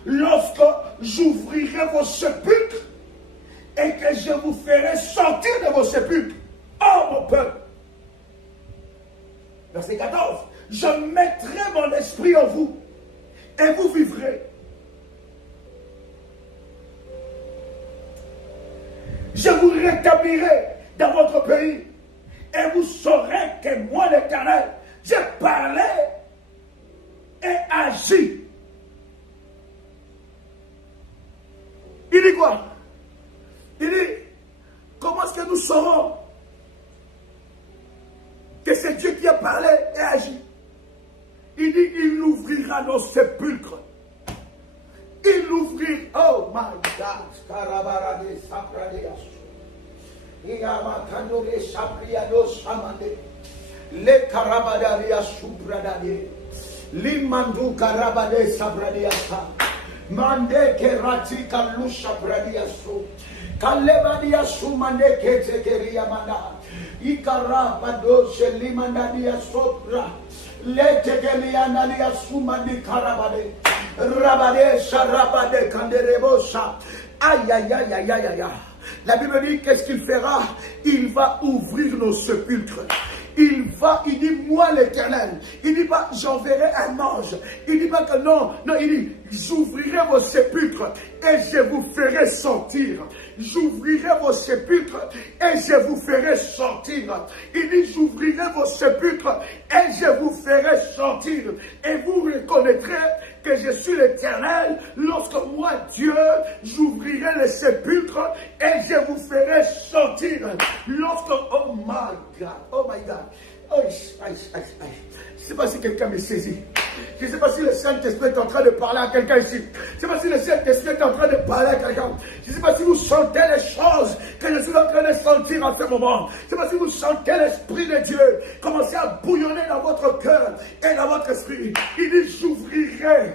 lorsque j'ouvrirai vos sépulcres et que je vous ferai sortir de vos sépulcres. Oh mon peuple. Verset 14. Je mettrai mon esprit en vous et vous vivrez. Je vous rétablirai dans votre pays et vous saurez que moi l'Éternel, j'ai parlé et agi. Il dit quoi? Il dit, comment est-ce que nous saurons que c'est Dieu qui a parlé et agi? Il dit, il ouvrira nos sépulcres. Il ouvrira, oh my God, Karabarade Sapradeas. Iamakandore Sapriado Samande. Le Karabadaria Supradade. Limandu Karabade Sapradiasa. Mande Kerati Kalusha Pradiaso. Kalebadia Sumande Ketekeria Manda. Ikarabado Shelimandadia Sopra. Letegelianalia Sumandi Karabade. Rabade Sharabade Kanderebosha. Aïe aïe aïe aïe aïe aïe. La Bible dit qu'est-ce qu'il fera? Il va ouvrir nos sépulcres. Il dit moi l'Éternel. Il dit pas j'enverrai un ange. Il dit pas que non, il dit j'ouvrirai vos sépulcres et je vous ferai sortir. J'ouvrirai vos sépulcres et je vous ferai sortir. Il dit j'ouvrirai vos sépulcres et je vous ferai sortir. Et vous reconnaîtrez que je suis l'Éternel lorsque moi Dieu j'ouvrirai les sépulcres et je vous ferai sortir. Lorsque, oh my God. Oh, je ne sais pas si quelqu'un me saisit. Je ne sais pas si le Saint-Esprit est en train de parler à quelqu'un ici. Je ne sais pas si le Saint-Esprit est en train de parler à quelqu'un. Je ne sais pas si vous sentez les choses que je suis en train de sentir en ce moment. Je ne sais pas si vous sentez l'Esprit de Dieu commencer à bouillonner dans votre cœur et dans votre esprit. Il dit j'ouvrirai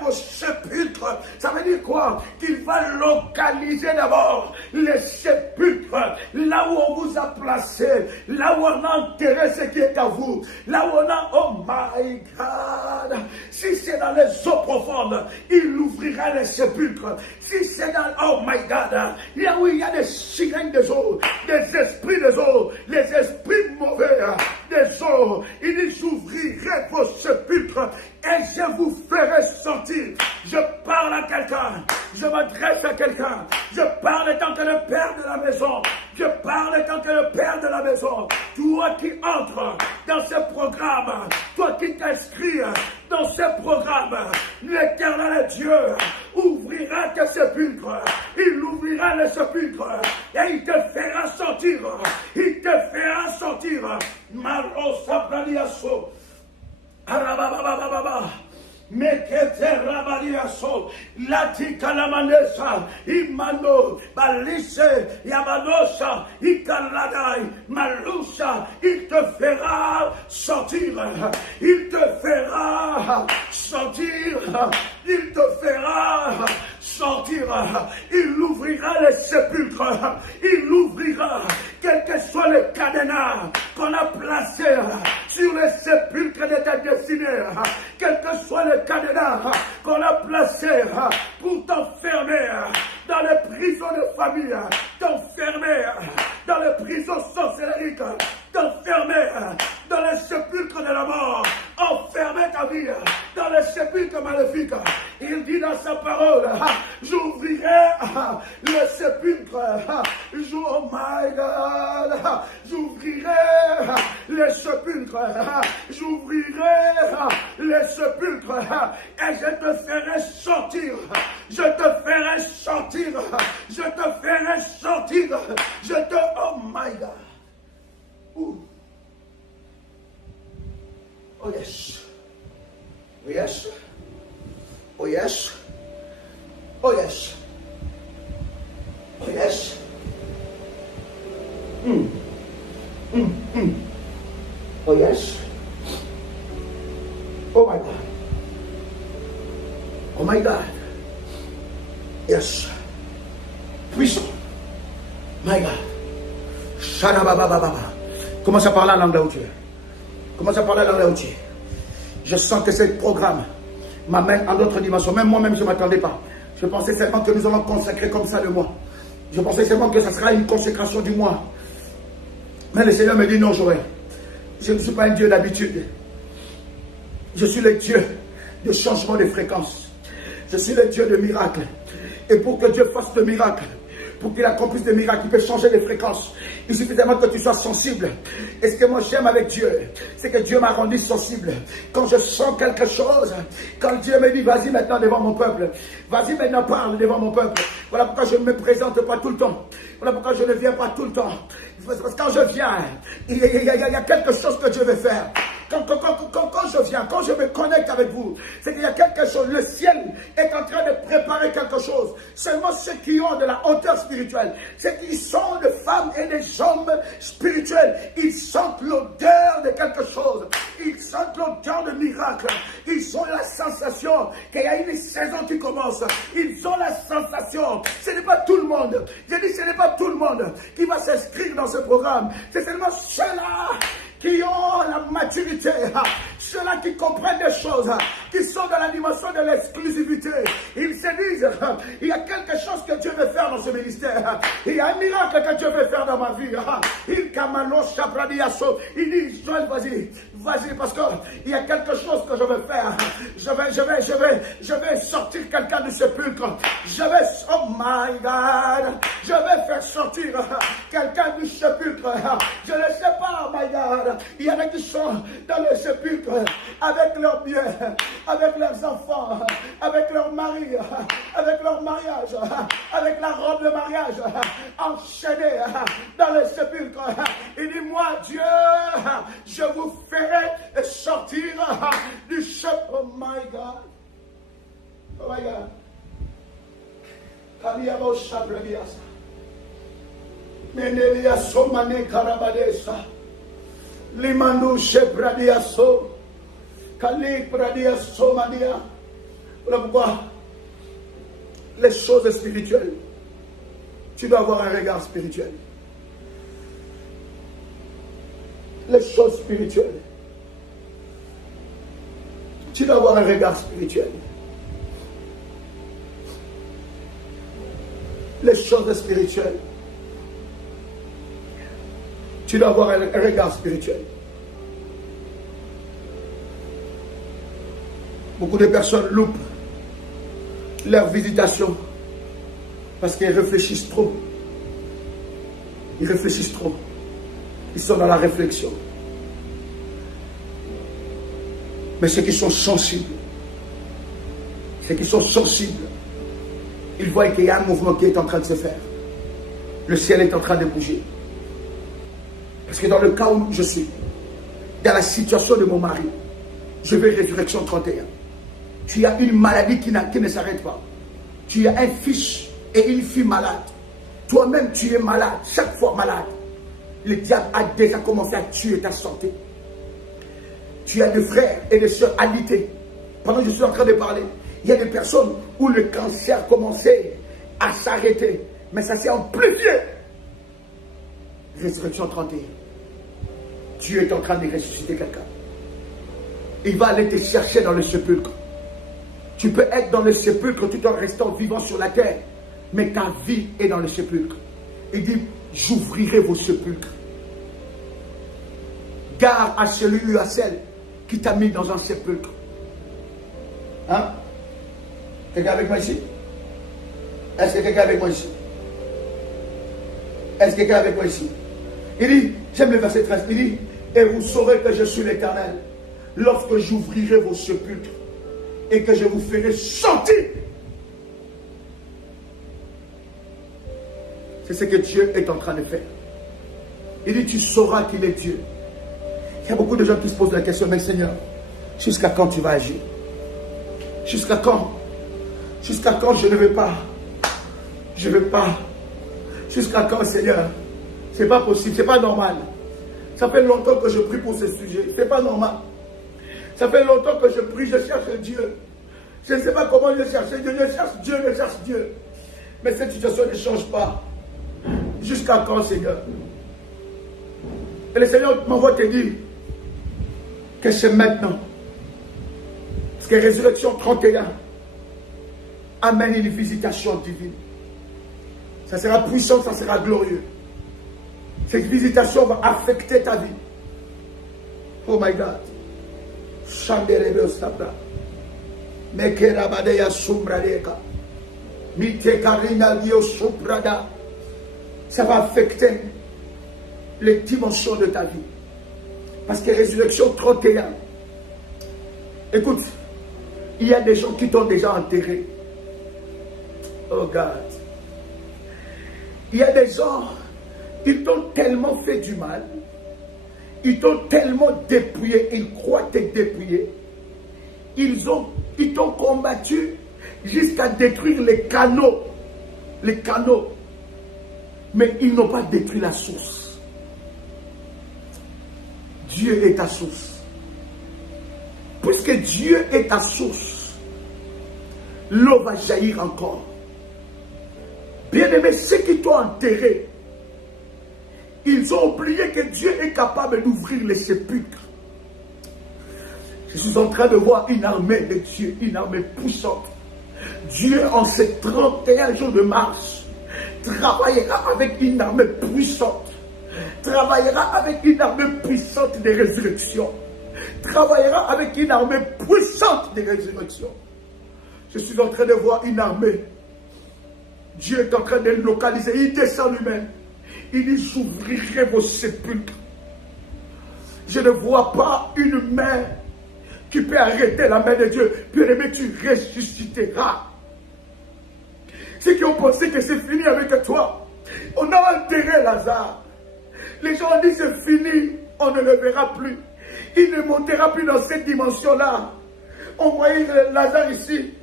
vos sépulcres. Ça veut dire quoi? Qu'il va localiser d'abord les sépulcres. Là où on vous a placé. Là où on a enterré ce qui est à vous. Là où on a, oh my God. Si c'est dans les eaux profondes, il ouvrira les sépulcres. Si c'est dans, oh my God, là où il y a des sirènes des eaux, des esprits des eaux, les esprits mauvais des eaux, il dit j'ouvrirai vos sépulcres et je vous ferai sortir. Je parle à quelqu'un, je m'adresse à quelqu'un, je parle étant que le père de la maison, je parle étant que le père de la maison, toi qui entres dans ce programme, toi qui t'inscris dans ce programme, l'Éternel Dieu ouvrira tes sépulcres, il ouvrira les sépulcres et il te fera sortir, il te fera sortir. Marosa Bradiaso, Arababababa. Mekete rabaliaso, lati kalamanesa, imano, balise, yamanosha, ikaladai, malusha, il te fera sortir, il te fera sortir, il te fera sortir, il ouvrira les sépulcres, il ouvrira, quel que soit le cadenas qu'on a placé sur les sépulcres de ta destinée, quel que soit le cadenas qu'on a placé pour t'enfermer dans les prisons de famille, t'enfermer dans les prisons sorcériques, t'enfermer dans les sépulcres de la mort, enfermer ta vie dans les sépulcres maléfiques. Il dit dans sa parole, j'ouvrirai le sépulcre, oh my God, j'ouvrirai les sépulcres, j'ouvrirai les sépulcres et je te ferai sortir, je te ferai sortir, je te ferai sortir, oh my God. Ouh. Oh yes. Oh yes. Oh yes. Oh yes. Oh yes. Oh yes. Oh my God. Oh my God. Yes. Puissant. My God. Shadababababa. Commence à parler en langue là où tu es. Commence à parler en langue là où tu es. Je sens que ce programme m'amène en d'autres dimensions. Même moi-même, je ne m'attendais pas. Je pensais seulement que nous allons consacrer comme ça le mois. Je pensais seulement que ça sera une consécration du mois. Mais le Seigneur me dit non, Joël. Je ne suis pas un Dieu d'habitude. Je suis le Dieu de changement de fréquence. Je suis le Dieu de miracles. Et pour que Dieu fasse le miracle, pour qu'il accomplisse des miracles, il peut changer de fréquence. Il suffit seulement que tu sois sensible. Et ce que moi j'aime avec Dieu, c'est que Dieu m'a rendu sensible. Quand je sens quelque chose, quand Dieu me dit vas-y maintenant devant mon peuple, vas-y maintenant parle devant mon peuple. Voilà pourquoi je ne me présente pas tout le temps. Voilà pourquoi je ne viens pas tout le temps. Parce que quand je viens, il y a quelque chose que Dieu veut faire. Quand je viens, quand je me connecte avec vous, c'est qu'il y a quelque chose. Le ciel est en train de préparer quelque chose. Seulement ceux qui ont de la hauteur spirituelle, ceux qui sont des femmes et des hommes spirituels, ils sentent l'odeur de quelque chose. Ils sentent l'odeur de miracle. Ils ont la sensation qu'il y a une saison qui commence. Ils ont la sensation. Ce n'est pas tout le monde. Je dis ce n'est pas tout le monde qui va s'inscrire dans ce programme. C'est seulement ceux-là qui ont la maturité, ceux-là qui comprennent des choses, qui sont dans la dimension de l'exclusivité. Ils se disent, il y a quelque chose que Dieu veut faire dans ce ministère. Il y a un miracle que Dieu veut faire dans ma vie. Il dit, Joël, vas-y, parce qu'il y a quelque chose que je veux faire. Je vais sortir quelqu'un du sépulcre. Oh my God, je vais faire sortir quelqu'un du sépulcre. Je ne sais pas, my God. Il y en a qui sont dans le sépulcre avec leurs biens, avec leurs enfants, avec leur mari, avec leur mariage, avec la robe de mariage, enchaînés dans le sépulcre. Il dit, moi Dieu, je vous ferai sortir du sépulcre. Oh my God. Oh my God. Kaliabo Shabradiasa. Menelia Somane Karabadesa. Limandu Shebradiaso. Kalik Bradiaso Mania. Voilà pourquoi les choses spirituelles, tu dois avoir un regard spirituel. Les choses spirituelles, tu dois avoir un regard spirituel. Les choses spirituelles, tu dois avoir un regard spirituel. Beaucoup de personnes loupent leur visitation parce qu'ils réfléchissent trop. Ils réfléchissent trop. Ils sont dans la réflexion. Mais ceux qui sont sensibles, ils voient qu'il y a un mouvement qui est en train de se faire. Le ciel est en train de bouger. Parce que dans le cas où je suis, dans la situation de mon mari, je vais Résurrection 31. Tu as une maladie qui ne s'arrête pas. Tu as un fils et une fille malade. Toi-même, tu es malade, chaque fois malade. Le diable a déjà commencé à tuer ta santé. Tu as des frères et des soeurs alités. Pendant que je suis en train de parler, il y a des personnes où le cancer commençait à s'arrêter. Mais ça s'est amplifié. Résurrection 31. Dieu est en train de ressusciter quelqu'un. Il va aller te chercher dans le sépulcre. Tu peux être dans le sépulcre tout en restant vivant sur la terre. Mais ta vie est dans le sépulcre. Il dit, j'ouvrirai vos sépulcres. Garde à celui ou à celle qui t'a mis dans un sépulcre. Hein? Quelqu'un avec moi ici? Est-ce que quelqu'un avec moi ici? Est-ce que quelqu'un avec moi ici? Il dit, j'aime le verset 13, il dit, et vous saurez que je suis l'Éternel, lorsque j'ouvrirai vos sépulcres et que je vous ferai sortir. C'est ce que Dieu est en train de faire. Il dit, tu sauras qu'il est Dieu. Il y a beaucoup de gens qui se posent la question, mais Seigneur, Jusqu'à quand tu vas agir? Jusqu'à quand? Jusqu'à quand je ne vais pas? Je ne vais pas. Jusqu'à quand, Seigneur? C'est pas possible, c'est pas normal. Ça fait longtemps que je prie pour ce sujet. C'est pas normal. Ça fait longtemps que je prie, je cherche Dieu. Je ne sais pas comment je cherche Dieu. Je cherche Dieu, je cherche Dieu. Mais cette situation ne change pas. Jusqu'à quand, Seigneur? Et le Seigneur m'envoie te dire que c'est maintenant. Parce que Résurrection 31 amène une visitation divine. Ça sera puissant, ça sera glorieux. Cette visitation va affecter ta vie. Oh my God. Shamberebe Ostabra. Mekerabadeya Sumbradeka. Mitekarina Dio Suprada. Ça va affecter les dimensions de ta vie. Parce que Résurrection 31. Écoute, il y a des gens qui t'ont déjà enterré. Oh God. Il y a des gens, ils t'ont tellement fait du mal, ils t'ont tellement dépouillé, ils croient te dépouiller, ils t'ont combattu jusqu'à détruire les canaux, mais ils n'ont pas détruit la source. Dieu est ta source. Puisque Dieu est ta source, l'eau va jaillir encore. Bien-aimés, ceux qui t'ont enterré, ils ont oublié que Dieu est capable d'ouvrir les sépulcres. Je suis en train de voir une armée de Dieu, une armée puissante. Dieu, en ces 31 jours de mars, travaillera avec une armée puissante. Travaillera avec une armée puissante de résurrection. Travaillera avec une armée puissante de résurrection. Je suis en train de voir une armée. Dieu est en train de localiser. Il descend lui-même. Il dit, j'ouvrirai vos sépulcres. Je ne vois pas une main qui peut arrêter la main de Dieu. Bien-aimé, tu ressusciteras. Ceux qui ont pensé que c'est fini avec toi, on a enterré Lazare. Les gens ont dit, c'est fini, on ne le verra plus. Il ne montera plus dans cette dimension-là. On voyait Lazare ici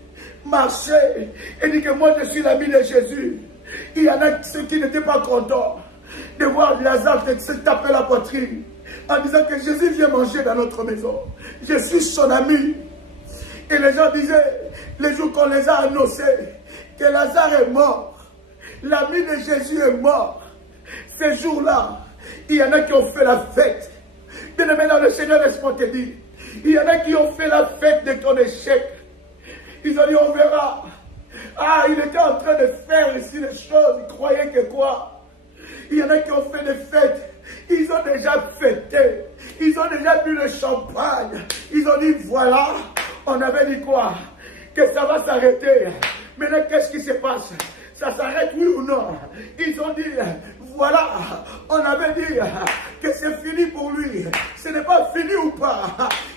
marcher et dit que moi je suis l'ami de Jésus. Il y en a ceux qui n'étaient pas contents de voir Lazare se taper la poitrine en disant que Jésus vient manger dans notre maison. Je suis son ami. Et les gens disaient, les jours qu'on les a annoncés, que Lazare est mort. L'ami de Jésus est mort. Ces jours-là, il y en a qui ont fait la fête. Bien maintenant, le Seigneur, laisse-moi te dire, il y en a qui ont fait la fête de ton échec. Ils ont dit, on verra. Ah, il était en train de faire ici des choses. Ils croyaient que quoi? Il y en a qui ont fait des fêtes. Ils ont déjà fêté. Ils ont déjà bu le champagne. Ils ont dit, voilà. On avait dit quoi? Que ça va s'arrêter. Maintenant, qu'est-ce qui se passe? Ça s'arrête, oui ou non? Ils ont dit, voilà, on avait dit que c'est fini pour lui. Ce n'est pas fini ou pas.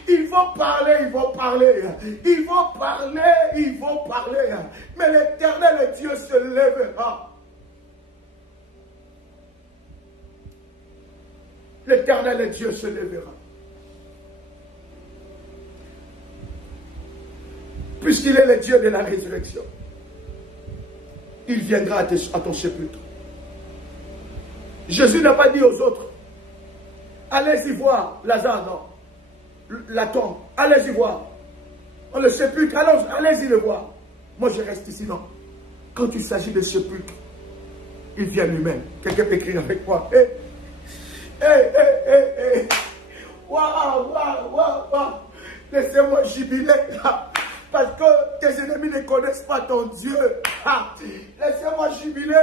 Ils vont parler, ils vont parler. Ils vont parler, ils vont parler. Mais l'Éternel Dieu se lèvera. L'Éternel Dieu se lèvera. Puisqu'il est le Dieu de la résurrection, il viendra à ton sépulcre. Jésus n'a pas dit aux autres, allez-y voir Lazare, non, la tombe, allez-y voir. On le sépulcre, allez-y le voir. Moi je reste ici, non. Quand il s'agit de sépulcre, il vient lui-même. Quelqu'un peut écrire avec moi. Waouh, waouh, waouh. Laissez-moi jubiler. Parce que tes ennemis ne connaissent pas ton Dieu. Laissez-moi jubiler.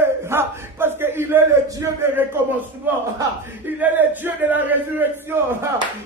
Parce qu'il est le Dieu des recommencements. Il est le Dieu de la résurrection.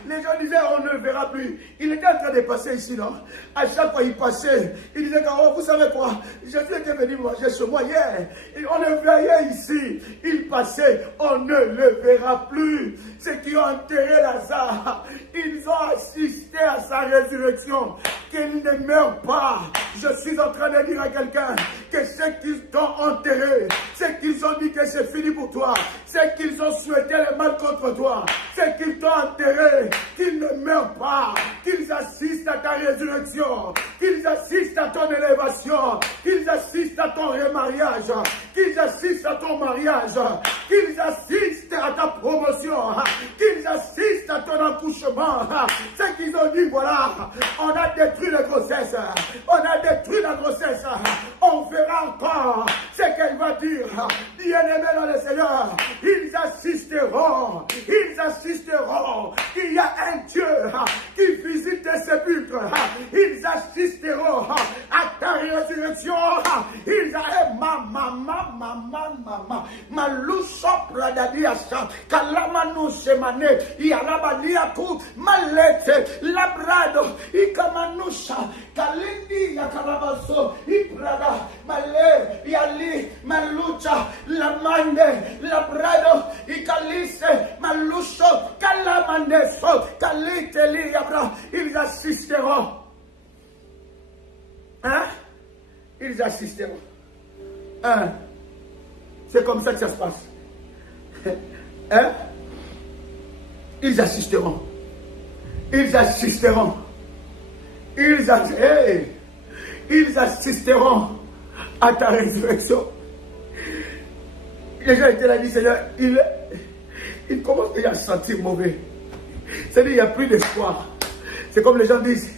Les gens disaient, on ne le verra plus. Il était en train de passer ici, non? À chaque fois il passait, il disait, oh, vous savez quoi? Jésus était venu manger chez moi hier. Et on le voyait ici. Il passait, on ne le verra plus. Ceux qui ont enterré Lazare, ils ont assisté à sa résurrection. Qu'il ne meurt pas. Je suis en train de dire à quelqu'un que ce qu'ils t'ont enterré, ce qu'ils ont dit que c'est fini pour toi, ce qu'ils ont souhaité le mal contre toi, ce qu'ils t'ont enterré, qu'ils ne meurent pas, qu'ils assistent à ta résurrection, qu'ils assistent à ton élévation, qu'ils assistent à ton remariage, qu'ils assistent à ton mariage, qu'ils assistent à ta promotion, qu'ils assistent à ton accouchement. Ce qu'ils ont dit, voilà, on a détruit la grossesse, on a détruit la grossesse, on verra encore ce qu'elle va dire. Bien-aimés dans le Seigneur, ils assisteront. Il y a un Dieu qui visite les sépulcres. Ils assisteront à ta résurrection. Ils Malusha Pradadiasa, Kalamanu Semane, Yarabaliatu, Malete, Labrado, Ikamanusha, Kalindi, Yakarabaso, Iprada, Male, Yali, Malucha, Lamande, Labrado, Ikalise, Malusho, Kalamandeso, Kaliteli, Yabra, ils assisteront. Hein? Ils assisteront. Hein? C'est comme ça que ça se passe. Hein? Ils assisteront. Ils assisteront. Ils assisteront à ta résurrection. Les gens étaient là, dit Seigneur, il commence déjà à se sentir mauvais. C'est-à-dire, il n'y a plus d'espoir. C'est comme les gens disent,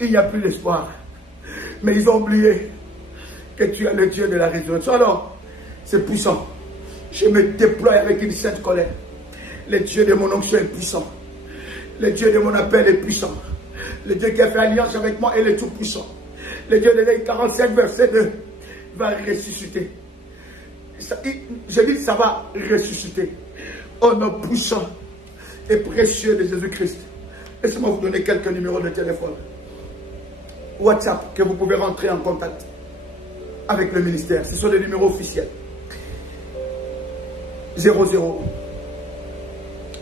il n'y a plus d'espoir. Mais ils ont oublié que tu es le Dieu de la résurrection. Alors, c'est puissant. Je me déploie avec une sainte colère. Le Dieu de mon onction est puissant. Le Dieu de mon appel est puissant. Le Dieu qui a fait alliance avec moi est le tout puissant. Le Dieu de l'Ésaïe 45, verset 2 va ressusciter. Je dis ça va ressusciter. Au nom puissant et précieux de Jésus-Christ. Laissez-moi vous donner quelques numéros de téléphone. WhatsApp, que vous pouvez rentrer en contact avec le ministère. Ce sont des numéros officiels. 00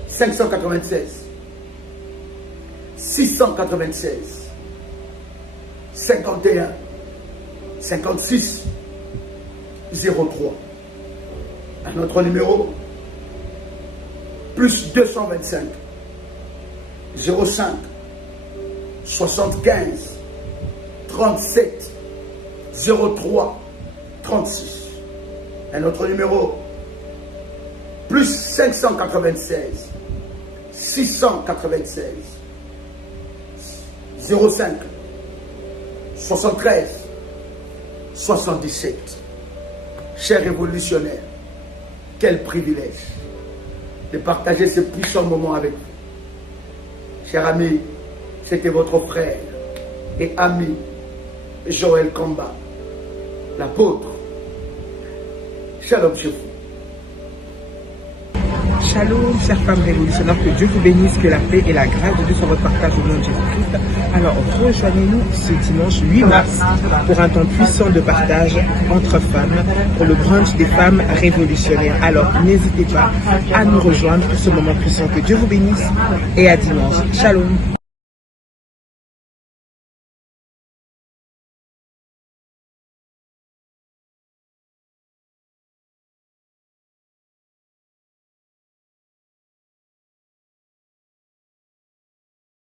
596 696 51 56 03. Un autre numéro, plus 225 05 75 37 03 36. Un autre numéro, plus 596 696 05 73 77. Cher révolutionnaire, quel privilège de partager ce puissant moment avec vous. Cher ami, c'était votre frère et ami Joël Kamba, l'apôtre. Shalom chez vous. Shalom, chers femmes révolutionnaires, que Dieu vous bénisse, que la paix et la grâce de Dieu soient votre partage au nom de Jésus-Christ. Alors, rejoignez-nous ce dimanche 8 mars pour un temps puissant de partage entre femmes, pour le brunch des femmes révolutionnaires. Alors, n'hésitez pas à nous rejoindre pour ce moment puissant. Que Dieu vous bénisse et à dimanche. Shalom.